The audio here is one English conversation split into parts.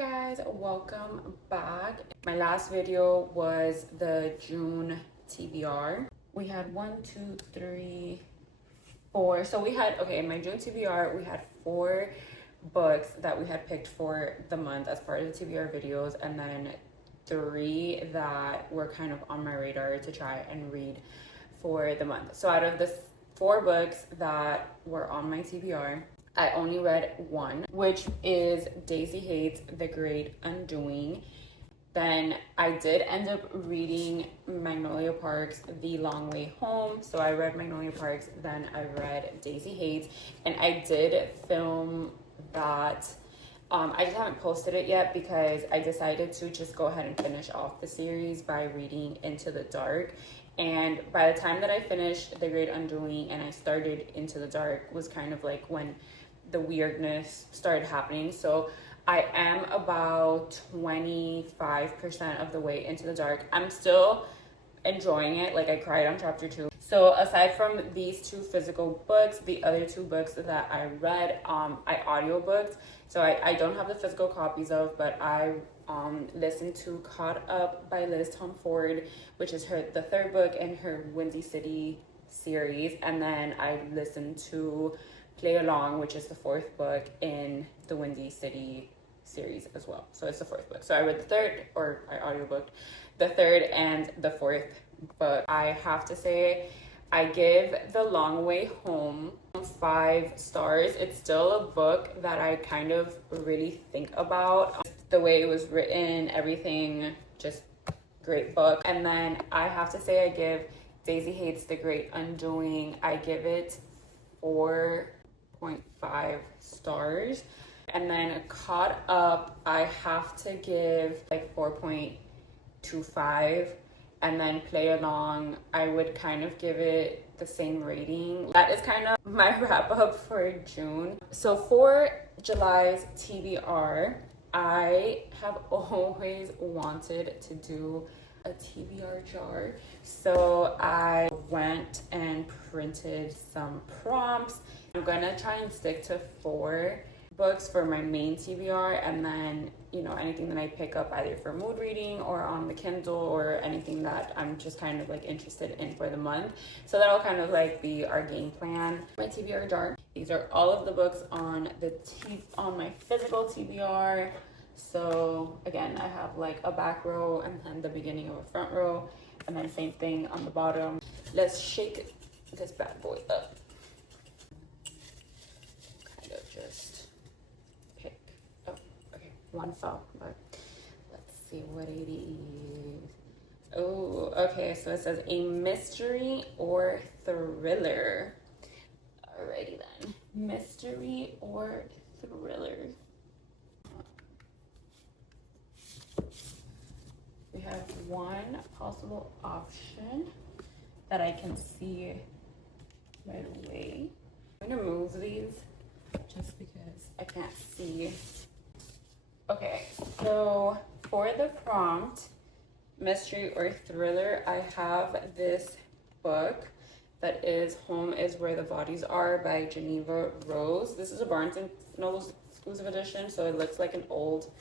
Guys, welcome back. My last video was the June TBR. We had 1, 2, 3, 4. So we had, in my June TBR, we had 4 books that we had picked for the month as part of the TBR videos, and then 3 that were kind of on my radar to try and read for the month. So out of the 4 books that were on my TBR, I only read 1, which is Daisy Hates The Great Undoing. Then I did end up reading Magnolia Park's The Long Way Home. So I read Magnolia Park's, then I read Daisy Hates, and I did film that. I just haven't posted it yet because I decided to just go ahead and finish off the series by reading Into the Dark. And by the time that I finished The Great Undoing and I started Into the Dark was kind of like when the weirdness started happening. So I am about 25% of the way into the dark. I'm still enjoying it. Like, I cried on chapter 2. So aside from these 2 physical books, the other 2 books that I read, I audiobooked. So I don't have the physical copies of, but I listened to Caught Up by Liz Tom Ford, which is the 3rd book in her Windy City series. And then I listened to Play Along, which is the 4th book in the Windy City series as well. So it's the 4th book. So I read the 3rd, or I audiobooked the 3rd and the 4th book. I have to say, I give The Long Way Home 5 stars. It's still a book that I kind of really think about. The way it was written, everything, just great book. And then I have to say, I give Daisy Hates The Great Undoing, I give it 4.5 stars. And then Caught Up, I have to give like 4.25. And then Play Along, I would kind of give it the same rating. That is kind of my wrap up for June. So for July's TBR, I have always wanted to do a TBR jar. So I went and printed some prompts. I'm gonna try and stick to 4 books for my main TBR, and then anything that I pick up either for mood reading or on the Kindle or anything that I'm just kind of like interested in for the month. So that'll kind of like be our game plan. My TBR jar. These are all of the books on my physical TBR. So again, I have like a back row and then the beginning of a front row, and then same thing on the bottom. Let's shake this bad boy up. Kind of just pick. Oh, okay, one fell, but let's see what it is. Oh, okay, so it says a mystery or thriller. Alrighty then, mystery or thriller. We have one possible option that I can see right away. I'm gonna move these just because I can't see. Okay, so for the prompt, mystery or thriller, I have this book that is Home is Where the Bodies Are by Geneva Rose. This is a Barnes & Noble exclusive edition, so it looks like an old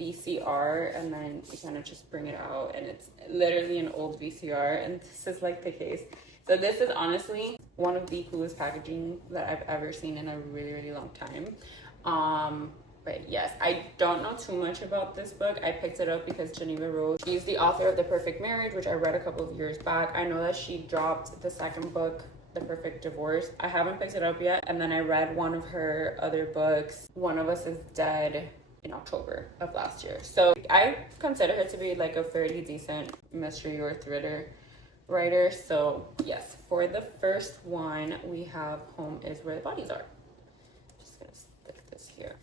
VCR, and then you kind of just bring it out and it's literally an old VCR, and this is like the case. So this is honestly one of the coolest packaging that I've ever seen in a really, really long time. But yes, I don't know too much about this book. I picked it up because Geneva Rose, she's the author of The Perfect Marriage, which I read a couple of years back. I know that she dropped the 2nd book, The Perfect Divorce. I haven't picked it up yet. And then I read one of her other books, One of Us is Dead, in October of last year. So I consider her to be like a fairly decent mystery or thriller writer. So yes, for the first one, we have Home is Where the Bodies Are. Just gonna stick this here.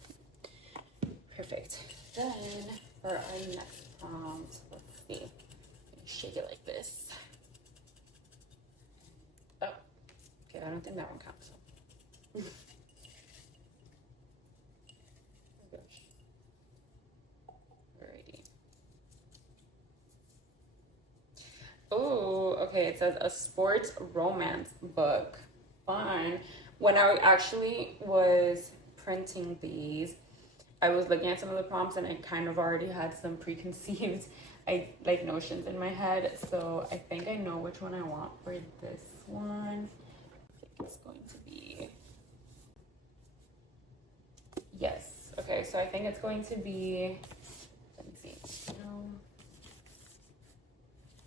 Perfect. Then for our next prompt, let's see. Shake it like this. Oh, okay, I don't think that one counts. Oh, okay, it says a sports romance book. Fun. When I actually was printing these, I was looking at some of the prompts and I kind of already had some preconceived notions in my head. So I think I know which one I want for this one. I think it's going to be, yes. Okay, so I think it's going to be, let me see.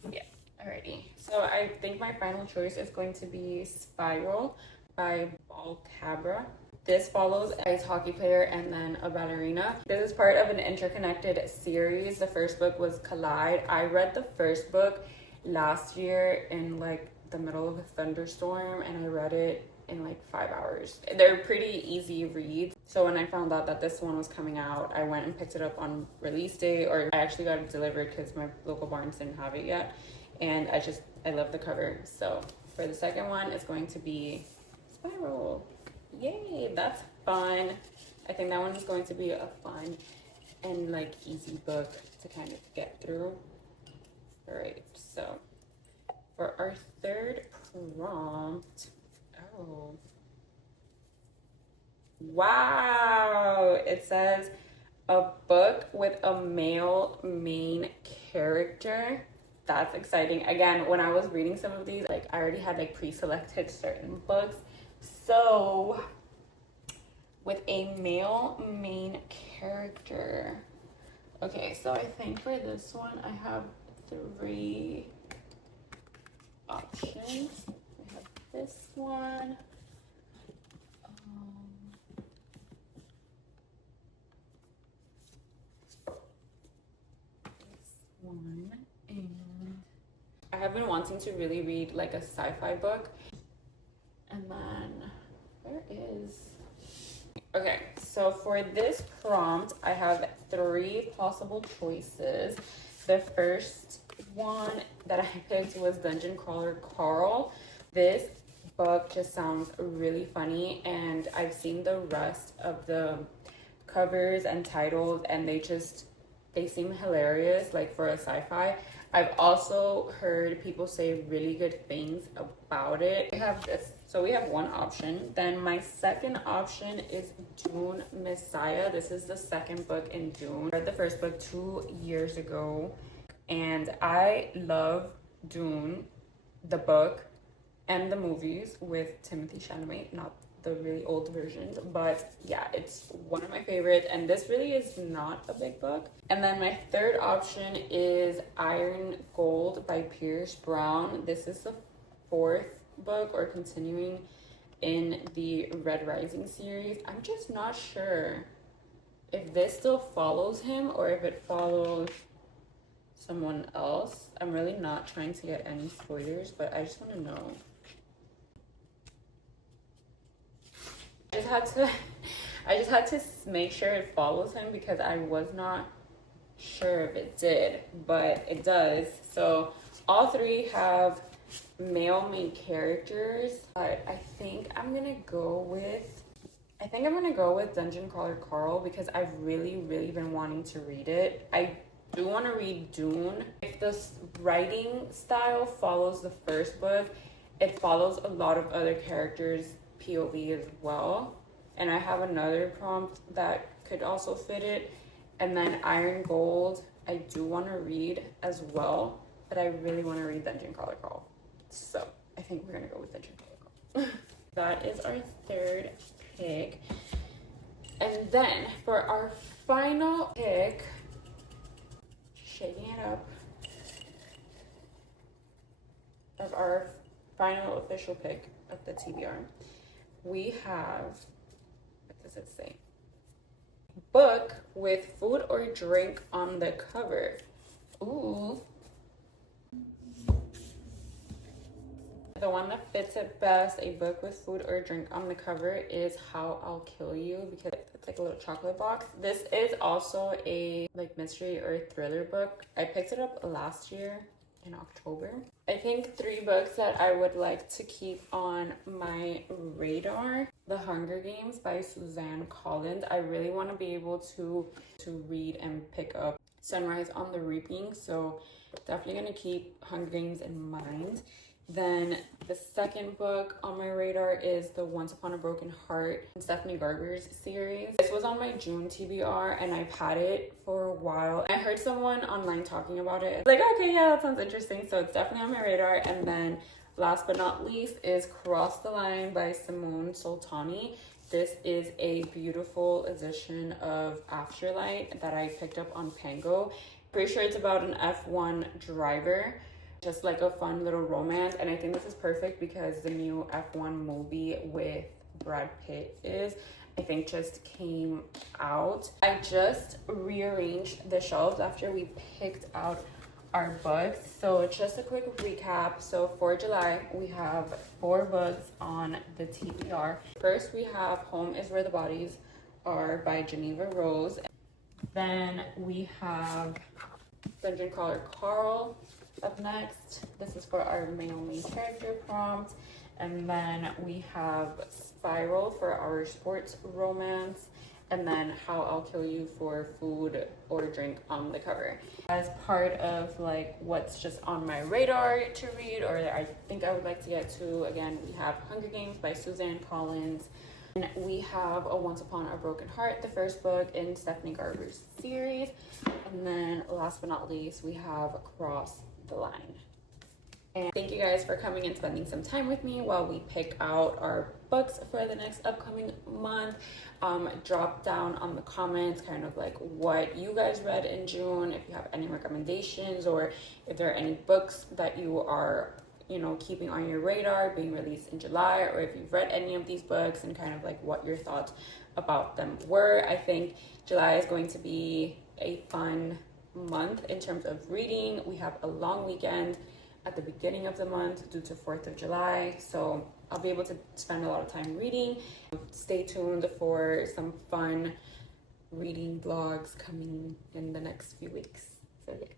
Yeah, alrighty. So I think my final choice is going to be Spiral by Balcabra. This follows a ice hockey player and then a ballerina. This is part of an interconnected series. The first book was Collide. I read the first book last year in like the middle of a thunderstorm, and I read it in like 5 hours. They're pretty easy reads. So when I found out that this one was coming out, I went and picked it up on release day, or I actually got it delivered because my local Barnes didn't have it yet. And I love the cover. So for the second one, it's going to be Spiral. Yay, that's fun. I think that one is going to be a fun and like easy book to kind of get through. All right, so for our third prompt, oh wow, it says a book with a male main character. That's exciting. Again, when I was reading some of these, like I already had like pre-selected certain books. So with a male main character. Okay, so I think for this one I have 3 options. We have this one. This one. And I have been wanting to really read like a sci-fi book. And then where is, okay, so for this prompt I have 3 possible choices. The first one that I picked was Dungeon Crawler Carl. This book just sounds really funny, and I've seen the rest of the covers and titles, and they seem hilarious, like for a sci-fi. I've also heard people say really good things about it. We have this, so we have one option. Then my second option is Dune Messiah. This is the second book in Dune. I read the first book 2 years ago, and I love Dune, the book, and the movies with Timothée Chalamet, not the really old versions, but yeah, it's one of my favorite, and this really is not a big book. And then my third option is Iron Gold by Pierce Brown. This is the 4th book, or continuing in the Red Rising series. I'm just not sure if this still follows him or if it follows someone else. I'm really not trying to get any spoilers, but I just want to know. I just had to make sure it follows him, because I was not sure if it did, but it does. So all 3 have male main characters, but I think I'm gonna go with Dungeon Crawler Carl, because I've really been wanting to read it. I do want to read Dune. If the writing style follows the first book, it follows a lot of other characters' POV as well. And I have another prompt that could also fit it. And then Iron Gold, I do want to read as well, but I really want to read Dungeon Crawler Carl. So I think we're going to go with Dungeon Crawler Carl. That is our third pick. And then for our final pick, shaking it up, of our final official pick of the TBR, we have, what does it say? Book with food or drink on the cover. Ooh. The one that fits it best, a book with food or drink on the cover, is How I'll Kill You, because it's like a little chocolate box. This is also a like mystery or thriller book. I picked it up last year in October. I think 3 books that I would like to keep on my radar. The Hunger Games by Suzanne Collins. I really want to be able to read and pick up Sunrise on the Reaping, so definitely going to keep Hunger Games in mind. Then the second book on my radar is the Once Upon a Broken Heart, Stephanie Garber's series. This was on my June TBR and I've had it for a while. I heard someone online talking about it. Like, okay, yeah, that sounds interesting. So it's definitely on my radar. And then last but not least is Cross the Line by Simone Soltani. This is a beautiful edition of Afterlight that I picked up on Pango. Pretty sure it's about an F1 driver, just like a fun little romance. And I think this is perfect because the new F1 movie with Brad Pitt I think just came out. I just rearranged the shelves after we picked out our books. So just a quick recap. So for July, we have 4 books on the TBR. First, we have Home is Where the Bodies Are by Geneva Rose. Then we have Dungeon Crawler Carl up next. This is for our main character prompt. And then we have Spiral for our sports romance. And then How I'll Kill You for food or drink on the cover. As part of like what's just on my radar to read, or I think I would like to get to, again, we have Hunger Games by Suzanne Collins. And we have A Once Upon a Broken Heart, the first book in Stephanie Garber's series. And then last but not least, we have Across the Line. And thank you guys for coming and spending some time with me while we pick out our books for the next upcoming month. Drop down on the comments kind of like what you guys read in June, if you have any recommendations, or if there are any books that you are, you know, keeping on your radar being released in July, or if you've read any of these books and kind of like what your thoughts about them were. I think July is going to be a fun month in terms of reading. We have a long weekend at the beginning of the month due to 4th of July, so I'll be able to spend a lot of time reading. Stay tuned for some fun reading vlogs coming in the next few weeks. So yeah.